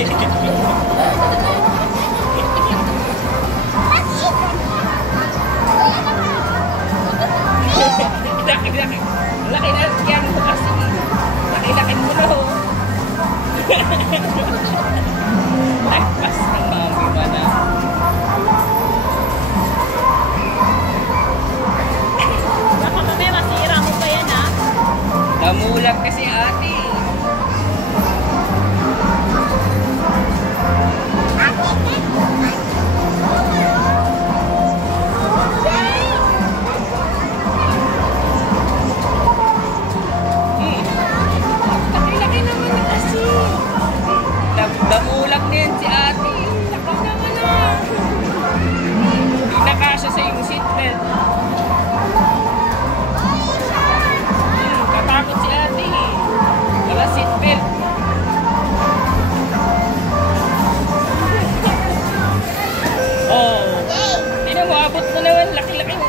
Laki-laki. Laki na yan mo kasi. Laki-laki mo na ho. Nagpas ng mami mo na. Baka mamaya masira mo pa yan ha. Namulag kasi ate. Laki-laki naman na kasi. Namulag na yan si ate. Laki naman na. Hindi nakasya sa yung seatbelt. Katakot si ate. Wala seatbelt. Oh. Tingnan mo, abot mo naman. Laki-laki mo.